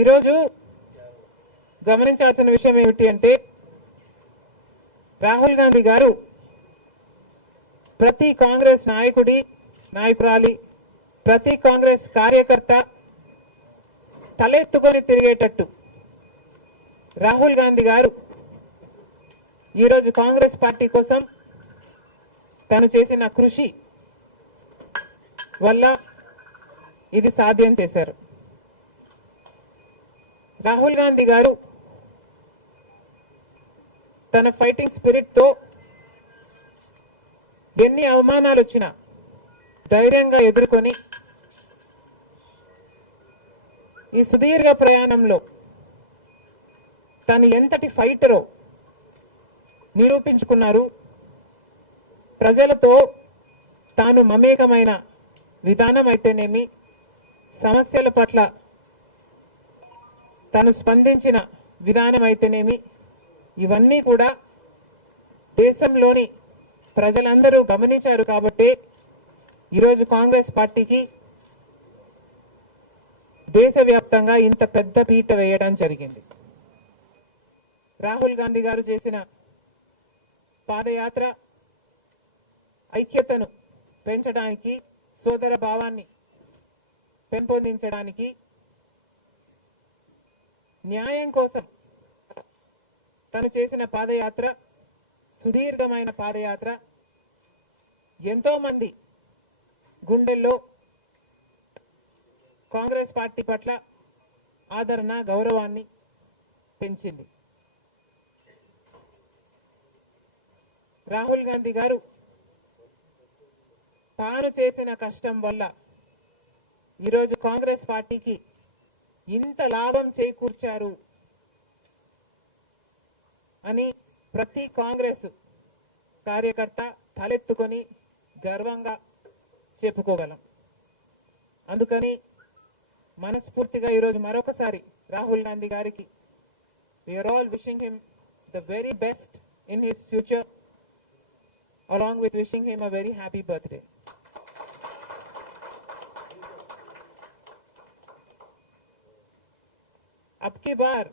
ఈరోజు గమనించాల్సిన విషయం ఏమిటి అంటే రాహుల్ గాంధీ గారు ప్రతి కాంగ్రెస్ నాయకురాలి ప్రతి కాంగ్రెస్ కార్యకర్త తలెత్తుకొని తిరిగేటట్టు రాహుల్ గాంధీ గారు ఈరోజు కాంగ్రెస్ పార్టీ కోసం తను చేసిన కృషి వల్ల ఇది సాధ్యం చేశారు. రాహుల్ గాంధీ గారు తన ఫైటింగ్ స్పిరిట్ తో ఎన్ని అవమానాలు వచ్చినా ధైర్యంగా ఎదుర్కొని ఈ సుదీర్ఘ ప్రయాణంలో తను ఎంతటి ఫైటరో నిరూపించుకున్నారు. ప్రజలతో తాను మమేకమైన విధానం అయితేనేమి, సమస్యల పట్ల తను స్పందించిన విధానం అయితేనేమి, ఇవన్నీ కూడా దేశంలోని ప్రజలందరూ గమనించారు. కాబట్టి ఈరోజు కాంగ్రెస్ పార్టీకి దేశవ్యాప్తంగా ఇంత పెద్ద పీట వేయడం జరిగింది. రాహుల్ గాంధీ గారు చేసిన పాదయాత్ర ఐక్యతను పెంచడానికి, సోదర భావాన్ని పెంపొందించడానికి, న్యాయం కోసం తను చేసిన పాదయాత్ర, సుదీర్ఘమైన పాదయాత్ర ఎంతో మంది గుండెల్లో కాంగ్రెస్ పార్టీ పట్ల ఆదరణ, గౌరవాన్ని పెంచింది. రాహుల్ గాంధీ గారు తాను చేసిన కష్టం వల్ల ఈరోజు కాంగ్రెస్ పార్టీకి ఇంత లాభం చేకూర్చారు అని ప్రతి కాంగ్రెస్ కార్యకర్త తలెత్తుకొని గర్వంగా చెప్పుకోగలం. అందుకని మనస్ఫూర్తిగా ఈరోజు మరొకసారి రాహుల్ గాంధీ గారికి we are all wishing him the very best in his future, along with wishing him a very happy birthday. अब की बार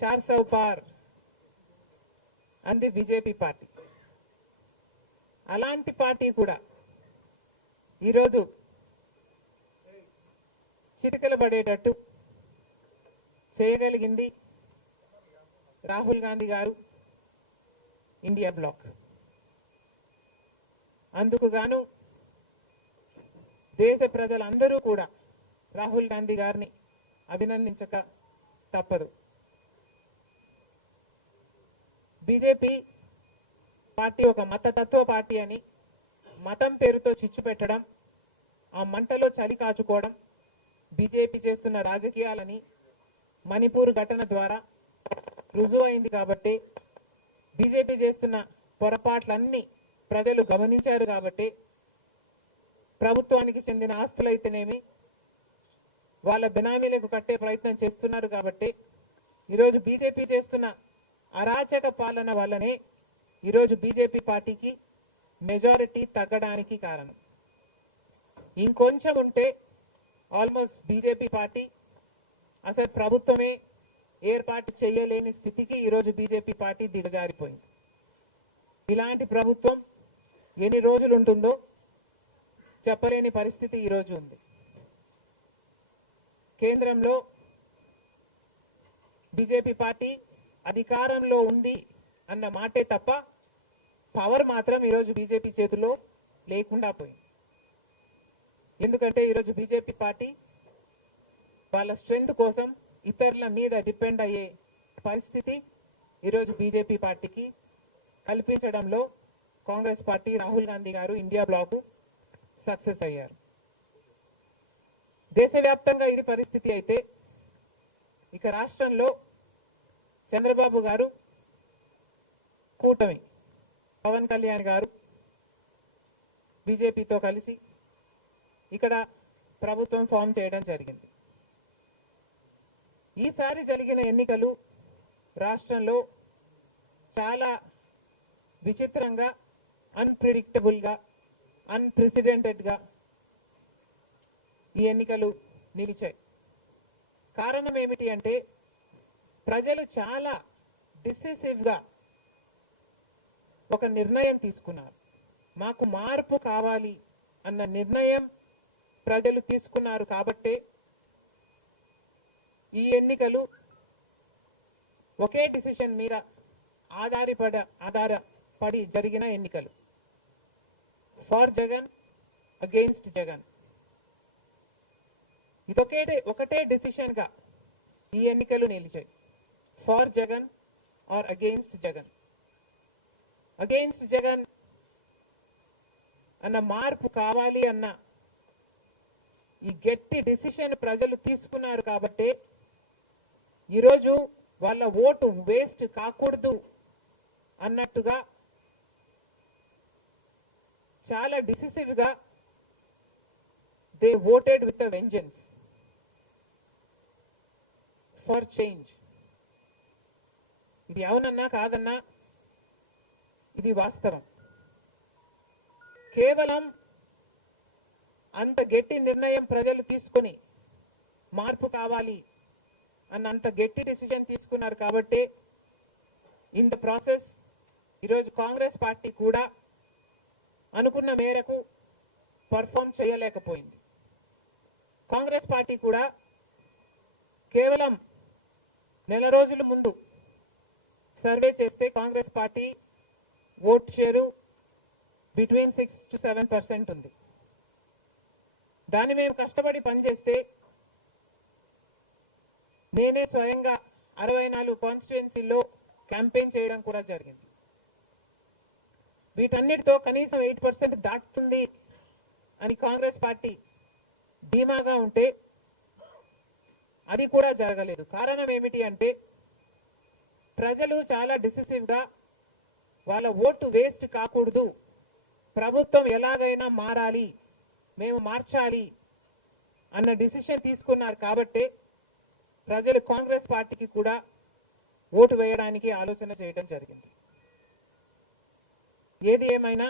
400 पार అంది బీజేపీ పార్టీ. అలాంటి పార్టీ కూడా ఈరోజు చిటికలు పడేటట్టు చేయగలిగింది రాహుల్ గాంధీ గారు, ఇండియా బ్లాక్. అందుకు గాను దేశ ప్రజలందరూ కూడా రాహుల్ గాంధీ గారిని అభినందించక తప్పదు. బీజేపీ పార్టీ ఒక మతతత్వ పార్టీ అని మతం పేరుతో చిచ్చు పెట్టడం, ఆ మంటలో చలి కాచుకోవడం బీజేపీ చేస్తున్న రాజకీయాలని మణిపూర్ ఘటన ద్వారా రుజువు అయింది. కాబట్టి బీజేపీ చేస్తున్న పొరపాట్లన్నీ ప్రజలు గమనించారు. కాబట్టి ప్రభుత్వానికి చెందిన ఆస్తులైతేనేమి వాళ్ళ బినామీలకు కట్టే ప్రయత్నం చేస్తున్నారు. కాబట్టి ఈరోజు బీజేపీ చేస్తున్న అరాచక పాలన వల్లనే ఈరోజు బీజేపీ పార్టీకి మెజారిటీ తగ్గడానికి కారణం. ఇంకొంచెం ఉంటే ఆల్మోస్ట్ బీజేపీ పార్టీ అసలు ప్రభుత్వమే ఏర్పాటు చేయలేని స్థితికి ఈరోజు బీజేపీ పార్టీ దిగజారిపోయింది. ఇలాంటి ప్రభుత్వం ఎన్ని రోజులు ఉంటుందో చెప్పలేని పరిస్థితి ఈరోజు ఉంది. కేంద్రంలో బీజేపీ పార్టీ అధికారంలో ఉంది అన్న మాటే తప్ప పవర్ మాత్రం ఈరోజు బీజేపీ చేతిలో లేకుండా పోయింది. ఎందుకంటే ఈరోజు బీజేపీ పార్టీ వాళ్ళ స్ట్రెంగ్త్ కోసం ఇతరుల మీద డిపెండ్ అయ్యే పరిస్థితి ఈరోజు బీజేపీ పార్టీకి కల్పించడంలో కాంగ్రెస్ పార్టీ, రాహుల్ గాంధీ గారు, ఇండియా బ్లాక్ సక్సెస్ అయ్యారు. దేశవ్యాప్తంగా ఇది పరిస్థితి అయితే ఇక రాష్ట్రంలో చంద్రబాబు గారు కూటమి, పవన్ కళ్యాణ్ గారు బీజేపీతో కలిసి ఇక్కడ ప్రభుత్వం ఫామ్ చేయడం జరిగింది. ఈసారి జరిగిన ఎన్నికలు రాష్ట్రంలో చాలా విచిత్రంగా, అన్ప్రెడిక్టబుల్ గా, అన్ప్రెసిడెంటెడ్ గా ఈ ఎన్నికలు నిలిచాయి. కారణం ఏమిటి అంటే ప్రజలు చాలా డిసిసివ్గా ఒక నిర్ణయం తీసుకున్నారు. మాకు మార్పు కావాలి అన్న నిర్ణయం ప్రజలు తీసుకున్నారు కాబట్టే ఈ ఎన్నికలు ఒకే డిసిషన్ మీద ఆధారపడి జరిగిన ఎన్నికలు. For Jagan, against Jagan. ఒకటే డిసిషన్ గా ఈ ఎన్నికలు నిలిచాయి. For Jagan or against Jagan. Against Jagan అన్న మార్పు కావాలి అన్న ఈ గట్టి డిసిషన్ ప్రజలు తీసుకున్నారు కాబట్టి ఈరోజు వాళ్ళ ఓటు వేస్ట్ కాకూడదు అన్నట్టుగా చాలా డిసిసివ్ గా they voted with a vengeance for change. ఇది అవునన్నా కాదన్నా ఇది వాస్తవం. కేవలం అంత గట్టి నిర్ణయం ప్రజలు తీసుకొని మార్పు కావాలి అన్న అంత గట్టి డిసిజన్ తీసుకున్నారు కాబట్టి ఇన్ ద ప్రాసెస్ ఈరోజు కాంగ్రెస్ పార్టీ కూడా అనుకున్న మేరకు పర్ఫామ్ చేయలేకపోయింది. కాంగ్రెస్ పార్టీ కూడా కేవలం నెల రోజుల ముందు సర్వే చేస్తే Congress party vote share between 6 to 7% ఉంది. దాన్ని మేము కష్టపడి పనిచేస్తే నేనే స్వయంగా 64 కాన్స్టిట్యుయెన్సీల్లో క్యాంపెయిన్ చేయడం కూడా జరిగింది. వీటన్నిటితో కనీసం 8% దాటుతుంది అని కాంగ్రెస్ పార్టీ ధీమాగా ఉంటే అది కూడా జరగలేదు. కారణం ఏమిటి అంటే ప్రజలు చాలా డిసిసివ్ గా వాళ్ళ ఓటు వేస్ట్ కాకూడదు, ప్రభుత్వం ఎలాగైనా మారాలి, మేము మార్చాలి అన్న డిసిషన్ తీసుకున్నారు కాబట్టి ప్రజలు కాంగ్రెస్ పార్టీకి కూడా ఓటు వేయడానికి ఆలోచన చేయడం జరిగింది. ఏది ఏమైనా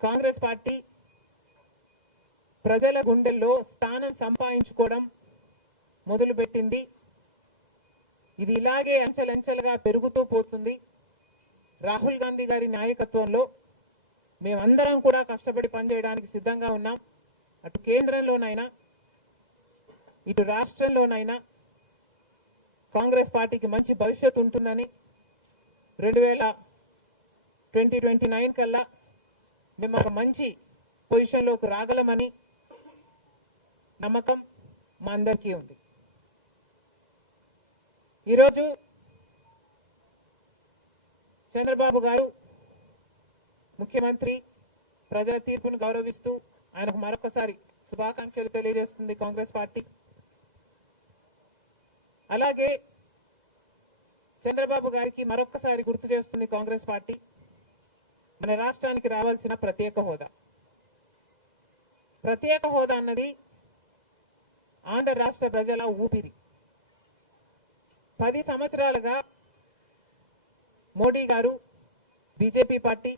కాంగ్రెస్ పార్టీ ప్రజల గుండెల్లో స్థానం సంపాదించుకోవడం మొదలుపెట్టింది. ఇది ఇలాగే అంచెలంచెలుగా పెరుగుతూ పోతుంది. రాహుల్ గాంధీ గారి నాయకత్వంలో మేమందరం కూడా కష్టపడి పనిచేయడానికి సిద్ధంగా ఉన్నాం. అటు కేంద్రంలోనైనా ఇటు రాష్ట్రంలోనైనా కాంగ్రెస్ పార్టీకి మంచి భవిష్యత్తు ఉంటుందని 2029 కల్లా మేము ఒక మంచి పొజిషన్లోకి రాగలమని నమ్మకం మా అందరికీ ఉంది. ఈరోజు చంద్రబాబు గారు ముఖ్యమంత్రి ప్రజల తీర్పును గౌరవిస్తూ ఆయనకు మరొకసారి శుభాకాంక్షలు తెలియజేస్తుంది కాంగ్రెస్ పార్టీ. అలాగే చంద్రబాబు గారికి మరొకసారి గుర్తు చేస్తుంది కాంగ్రెస్ పార్టీ మన రాష్ట్రానికి రావాల్సిన ప్రత్యేక హోదా. ప్రత్యేక హోదా అన్నది ఆంధ్ర రాష్ట్ర ప్రజల ఊపిరి. 10 సంవత్సరాలుగా మోడీ గారు, బీజేపీ పార్టీ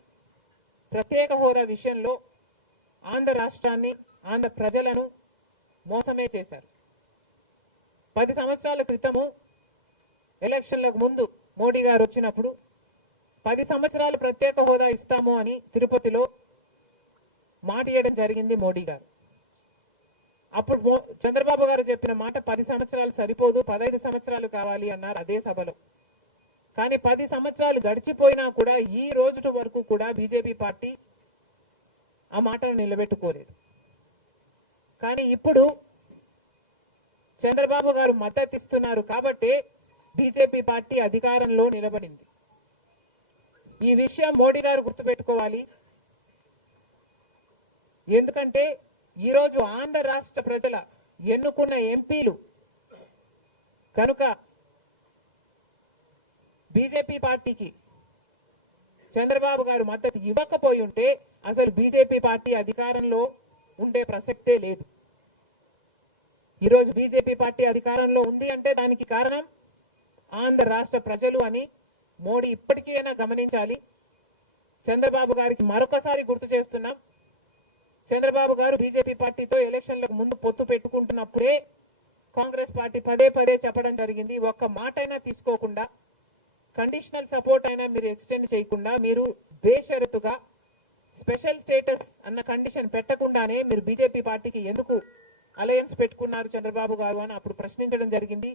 ప్రత్యేక హోదా విషయంలో ఆంధ్ర రాష్ట్రాన్ని, ఆంధ్ర ప్రజలను మోసమే చేశారు. 10 సంవత్సరాల క్రితము ఎలక్షన్లకు ముందు మోడీ గారు వచ్చినప్పుడు 10 సంవత్సరాలు ప్రత్యేక హోదా ఇస్తాము అని తిరుపతిలో మాట ఇవ్వడం జరిగింది మోడీ గారు. అప్పుడు చంద్రబాబు గారు చెప్పిన మాట 10 సంవత్సరాలు సరిపోదు, 15 సంవత్సరాలు కావాలి అన్నారు అదే సభలో. కానీ 10 సంవత్సరాలు గడిచిపోయినా కూడా ఈ రోజు వరకు కూడా బీజేపీ పార్టీ ఆ మాటను నిలబెట్టుకోలేదు. కానీ ఇప్పుడు చంద్రబాబు గారు మద్దతు ఇస్తున్నారు కాబట్టి బీజేపీ పార్టీ అధికారంలో నిలబడింది. ఈ విషయం మోడీ గారు గుర్తుపెట్టుకోవాలి. ఎందుకంటే ఈరోజు ఆంధ్ర రాష్ట్ర ప్రజల ఎన్నుకున్న ఎంపీలు కనుక బీజేపీ పార్టీకి చంద్రబాబు గారు మద్దతు ఇవ్వకపోయి ఉంటే అసలు బీజేపీ పార్టీ అధికారంలో ఉండే ప్రసక్తే లేదు. ఈరోజు బీజేపీ పార్టీ అధికారంలో ఉంది అంటే దానికి కారణం ఆంధ్ర రాష్ట్ర ప్రజలు అని మోడీ ఇప్పటికైనా గమనించాలి. చంద్రబాబు గారికి మరొకసారి గుర్తు చేస్తున్నాం, చంద్రబాబు గారు బీజేపీ పార్టీతో ఎలక్షన్లకు ముందు పొత్తు పెట్టుకుంటున్నప్పుడే కాంగ్రెస్ పార్టీ పదే పదే చెప్పడం జరిగింది. ఒక్క మాట అయినా తీసుకోకుండా, కండిషనల్ సపోర్ట్ అయినా మీరు ఎక్స్టెండ్ చేయకుండా, మీరు బేషరతుగా స్పెషల్ స్టేటస్ అన్న కండిషన్ పెట్టకుండానే మీరు బీజేపీ పార్టీకి ఎందుకు అలయన్స్ పెట్టుకున్నారు చంద్రబాబు గారు అని అప్పుడు ప్రశ్నించడం జరిగింది.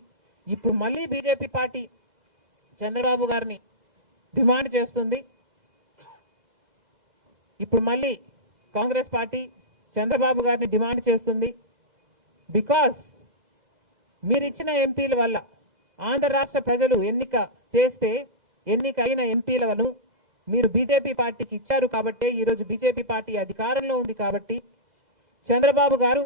ఇప్పుడు మళ్ళీ బీజేపీ పార్టీ చంద్రబాబు గారిని డిమాండ్ చేస్తుంది. ఇప్పుడు మళ్ళీ కాంగ్రెస్ పార్టీ చంద్రబాబు గారిని డిమాండ్ చేస్తుంది. బికాస్ మీరు ఇచ్చిన ఎంపీల వల్ల ఆంధ్ర రాష్ట్ర ప్రజలు ఎన్నికైన ఎంపీలను మీరు బీజేపీ పార్టీకి ఇచ్చారు కాబట్టి, ఈరోజు బీజేపీ పార్టీ అధికారంలో ఉంది కాబట్టి చంద్రబాబు గారు